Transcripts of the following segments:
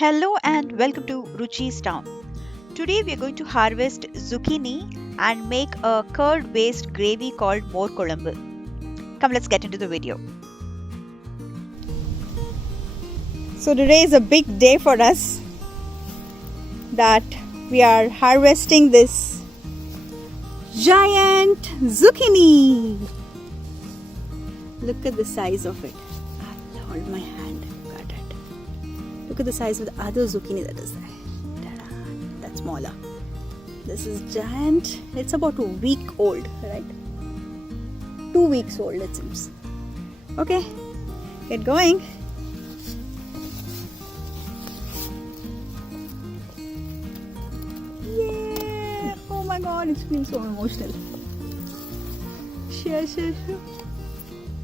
Hello and welcome to Ruchi's Town. Today we are going to harvest zucchini and make a curd based gravy called More Kolambu. Come, let's get into the video. So today is a big day for us that we are harvesting this giant zucchini. Look at the size of it. I'll hold my hand. Got it. Look at the size of the other zucchini that is there. Ta-da. That's smaller. This is giant. It's about a week old, right? 2 weeks old, it seems. Okay, get going. Yeah! Oh my god, it's feeling so emotional. Share.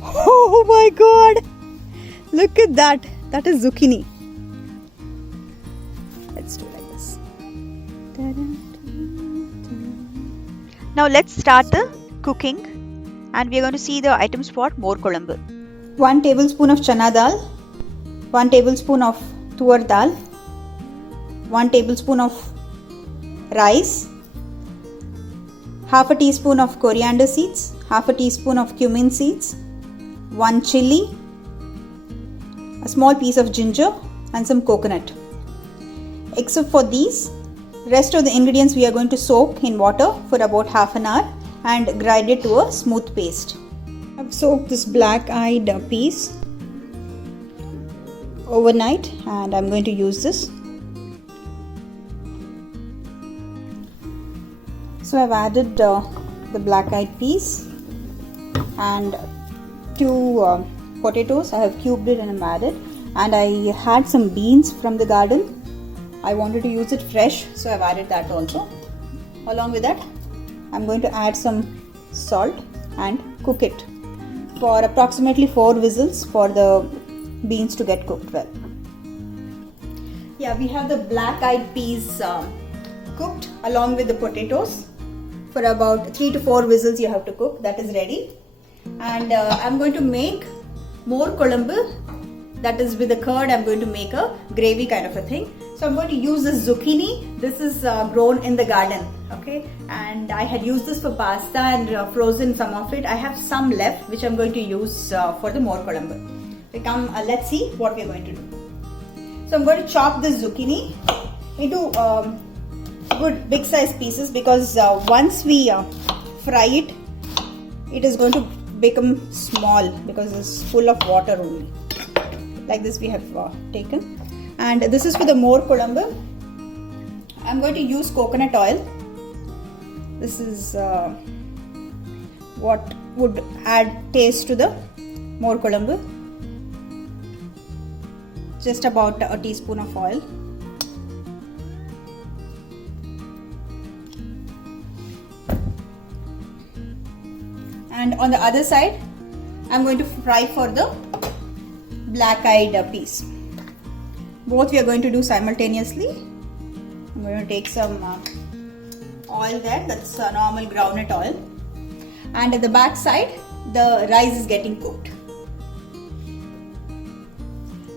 Oh my god! Look at that. That is zucchini. Let's do like this. Now let's start the cooking, and we are going to see the items for More Kolambu. 1 tablespoon of chana dal, 1 tablespoon of tuar dal, 1 tablespoon of rice, half a teaspoon of coriander seeds, half a teaspoon of cumin seeds, 1 chilli, a small piece of ginger and some coconut. Except for these, rest of the ingredients we are going to soak in water for about half an hour and grind it to a smooth paste. I've soaked this black-eyed peas overnight and I'm going to use this. So I've added the black-eyed peas and 2 potatoes. I have cubed it and I've added, and I had some beans from the garden. I wanted to use it fresh, so I've added that also. Along with that, I'm going to add some salt and cook it for approximately 4 whistles for the beans to get cooked well. Yeah, we have the black-eyed peas cooked along with the potatoes for about 3 to 4 whistles you have to cook. That is ready. And I'm going to make more kolambu. That is with the curd. I'm going to make a gravy kind of a thing. So I'm going to use this zucchini. This is grown in the garden, okay? And I had used this for pasta and frozen some of it. I have some left which I'm going to use for the more kolambu. Let's see what we're going to do. So I'm going to chop this zucchini into good big size pieces, because once we fry it, it is going to become small because it's full of water only. Like this we have taken, and this is for the more kolambu. I'm going to use coconut oil. This is what would add taste to the more kolambu. Just about a teaspoon of oil. And on the other side, I'm going to fry for the black-eyed peas. Both we are going to do simultaneously. I'm going to take some oil there. That's normal groundnut oil. And at the back side, the rice is getting cooked.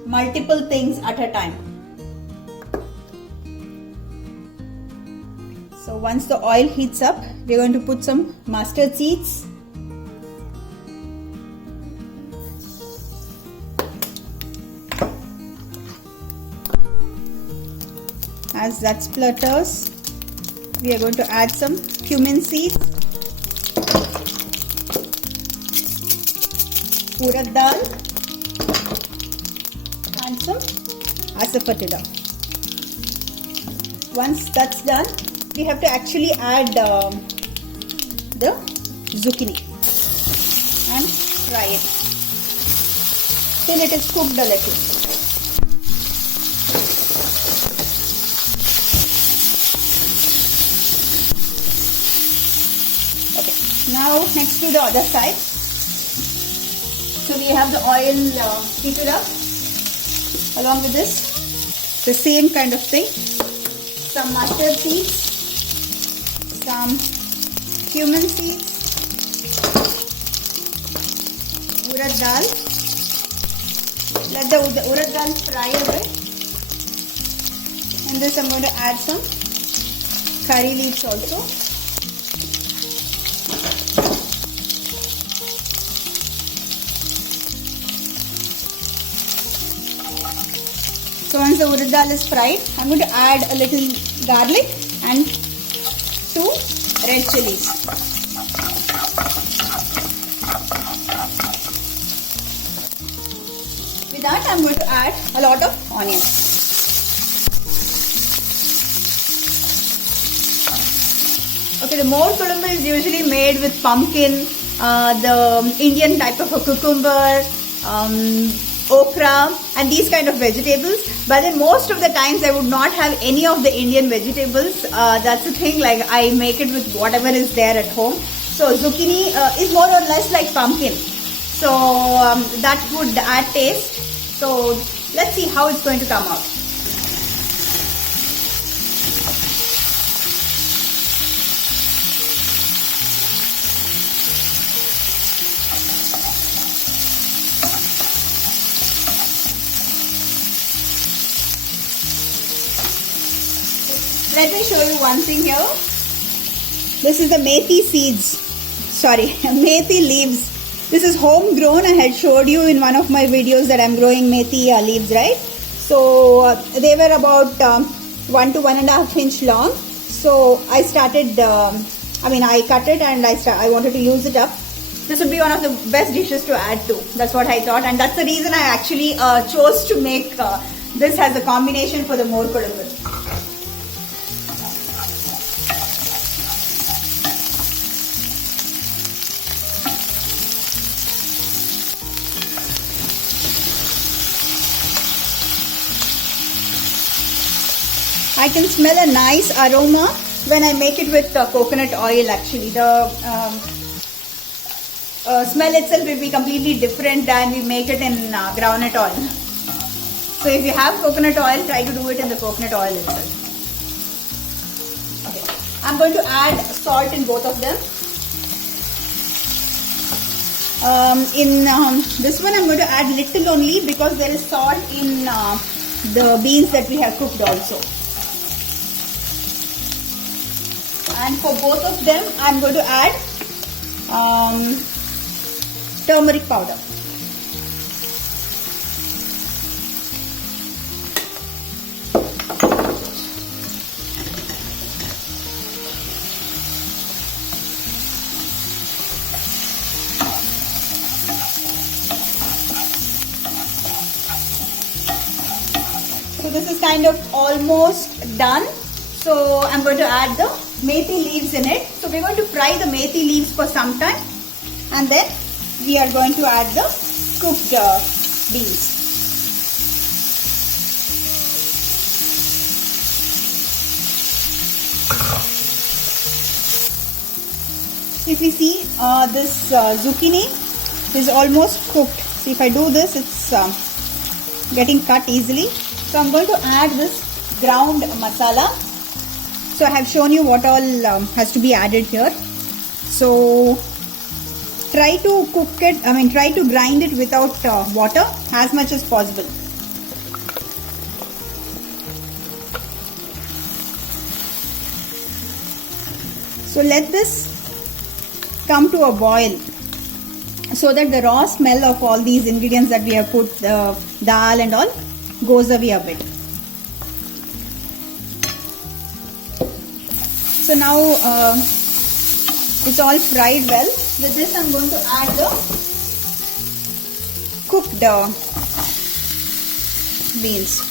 Multiple things at a time. So once the oil heats up, we're going to put some mustard seeds. As that splutters, we are going to add some cumin seeds, urad dal, and some asafoetida. Once that's done, we have to actually add the zucchini and fry it till it is cooked a little. Now next to the other side, so we have the oil heated up. Along with this, the same kind of thing, some mustard seeds, some cumin seeds, urad dal. Let the urad dal fry a bit. In this I'm going to add some curry leaves also. So once the urad dal is fried, I'm going to add a little garlic and 2 red chilies. With that, I'm going to add a lot of onions. Okay, the more kulumbu is usually made with pumpkin, the Indian type of a cucumber, okra and these kind of vegetables, but then most of the times I would not have any of the Indian vegetables. That's the thing, like I make it with whatever is there at home. So zucchini is more or less like pumpkin, so that would add taste. So let's see how it's going to come out. Let me show you one thing here. This is the methi seeds. Sorry, methi leaves. This is homegrown. I had showed you in one of my videos that I'm growing methi leaves, right? So they were about 1 to 1.5 inch long. So I started, I cut it and I wanted to use it up. This would be one of the best dishes to add to. That's what I thought, and that's the reason I actually chose to make this as a combination for the more kodumbu. I can smell a nice aroma when I make it with coconut oil. Actually, the smell itself will be completely different than we make it in groundnut oil. So if you have coconut oil, try to do it in the coconut oil itself. Okay, I'm going to add salt in both of them. In this one, I'm going to add little only because there is salt in the beans that we have cooked also. And for both of them, I'm going to add turmeric powder. So this is kind of almost done. So I'm going to add the methi leaves in it. So we're going to fry the methi leaves for some time, and then we are going to add the cooked beans. If we see this zucchini is almost cooked. So if I do this, it's getting cut easily. So I'm going to add this ground masala. So I have shown you what all has to be added here. So try to cook it, try to grind it without water as much as possible. So let this come to a boil so that the raw smell of all these ingredients that we have put, the dal and all, goes away a bit. So now it's all fried well. With this I'm going to add the cooked beans.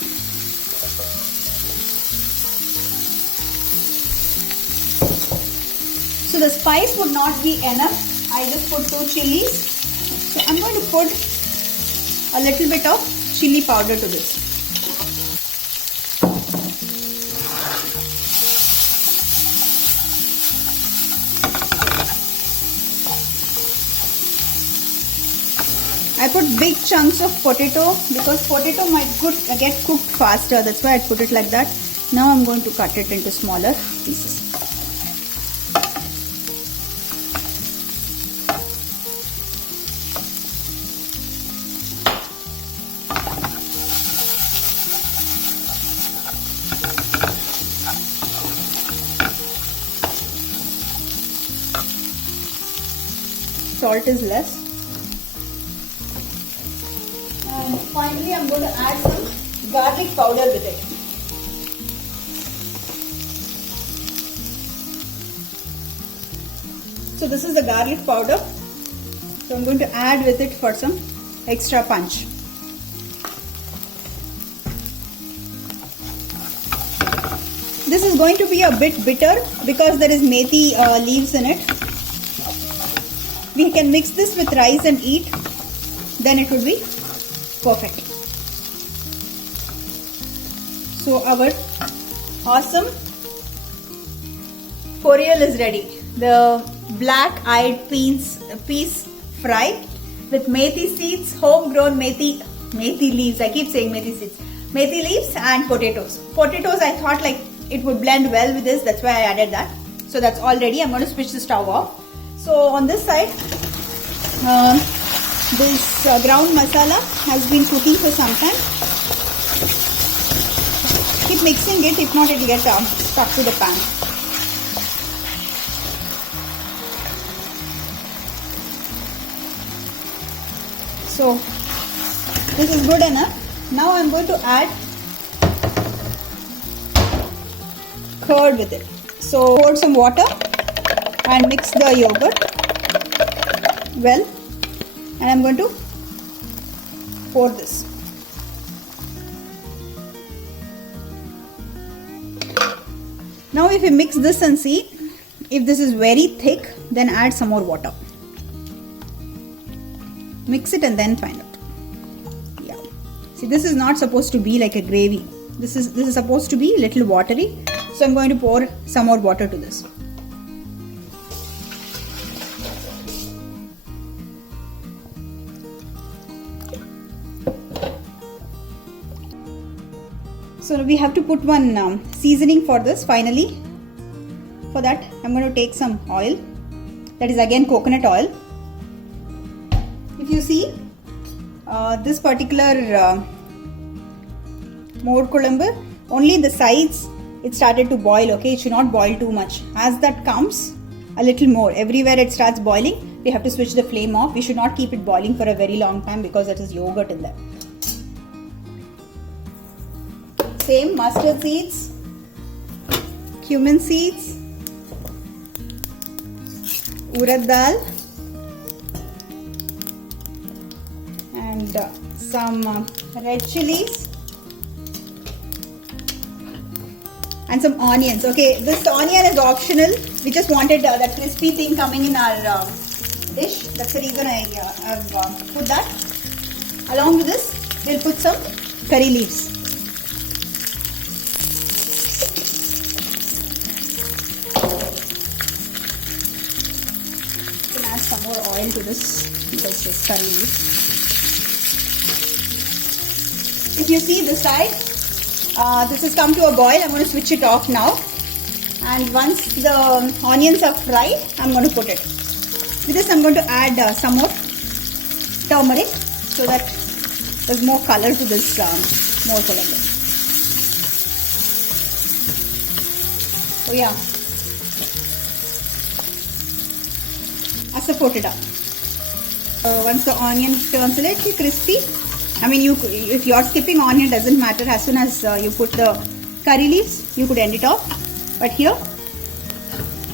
So the spice would not be enough. I just put 2 chilies. So I'm going to put a little bit of chili powder to this. I put big chunks of potato because potato might get cooked faster. That's why I put it like that. Now I'm going to cut it into smaller pieces. salt is less. And finally I'm going to add some garlic powder with it. So this is the garlic powder. So I'm going to add with it for some extra punch. This is going to be a bit bitter because there is methi leaves in it. We can mix this with rice and eat, then it would be perfect. So our awesome poriyal is ready. The black-eyed peas fry with methi seeds, homegrown methi leaves. I keep saying methi seeds. Methi leaves and potatoes. Potatoes, I thought like it would blend well with this. That's why I added that. So that's all ready. I'm going to switch the stove off. So on this side, this ground masala has been cooking for some time. Keep mixing it. If not, it will get stuck to the pan. So this is good enough. Now I'm going to add curd with it. So pour some water and mix the yogurt well, and I'm going to pour this. Now if you mix this and see, if this is very thick, then add some more water. Mix it and then find out. Yeah. See, this is not supposed to be like a gravy. This is supposed to be a little watery. So I'm going to pour some more water to this. So we have to put one seasoning for this finally. For that, I'm going to take some oil. That is again coconut oil. If you see, this particular more kulambu, only the sides it started to boil. Okay, it should not boil too much. As that comes, a little more. Everywhere it starts boiling, we have to switch the flame off. We should not keep it boiling for a very long time because there is yogurt in there. Same mustard seeds, cumin seeds, urad dal, and some red chilies. And some onions. Okay, this onion is optional. We just wanted that crispy thing coming in our dish. That's the reason I have put that. Along with this, we'll put some curry leaves. You can add some more oil to this because it's curry leaves. If you see this side, this has come to a boil. I'm going to switch it off now. And once the onions are fried, I'm going to put it. With this, I'm going to add some more turmeric so that there's more color to this more kulambu. Oh yeah. Assafoetida. Once the onion turns a little crispy, I mean, if you're skipping onion, doesn't matter. As soon as you put the curry leaves, you could end it off. But here,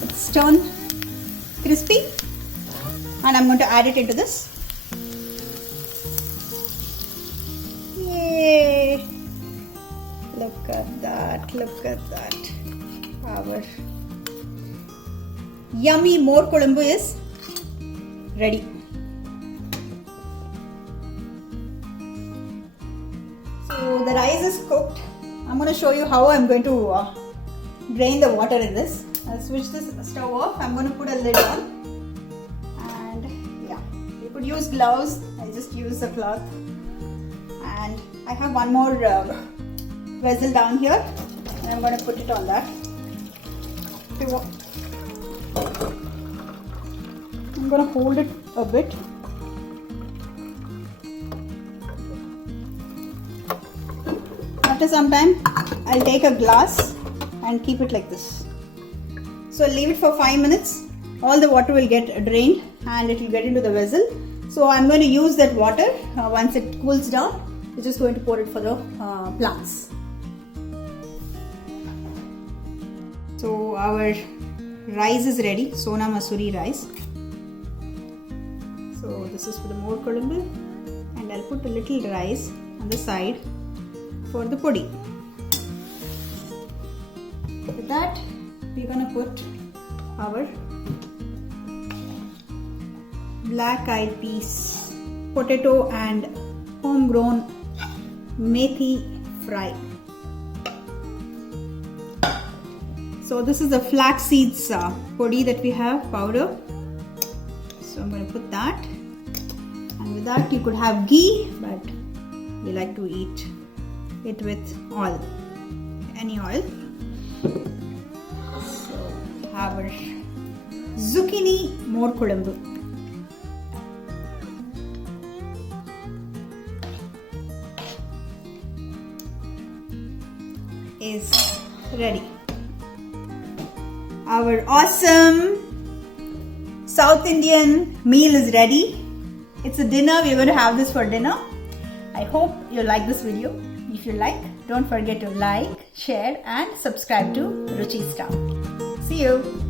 it's turned crispy, and I'm going to add it into this. Yay! Look at that! Look at that! Our yummy more kulambu is ready. So the rice is cooked. I'm going to show you how I'm going to drain the water in this. I'll switch this stove off. I'm going to put a lid on. And yeah, you could use gloves. I just use a cloth. And I have one more vessel down here. And I'm going to put it on that. I'm going to hold it a bit. After some time, I'll take a glass and keep it like this. So I'll leave it for 5 minutes. All the water will get drained and it will get into the vessel. So I'm going to use that water. Once it cools down, we're just going to pour it for the plants. So our rice is ready, Sona Masuri rice. So this is for the more kolumbu, and I'll put a little rice on the side for the podi. With that, we're gonna put our black eyed peas, potato and homegrown methi fry. So this is the flax seeds podi that we have, powder. So I'm going to put that, and with that you could have ghee, but we like to eat it with oil, any oil. So our zucchini more kodambu is ready. Our awesome South Indian meal is ready. It's a dinner. We're going to have this for dinner. I hope you like this video. If you like, don't forget to like, share and subscribe to Ruchi Star. See you.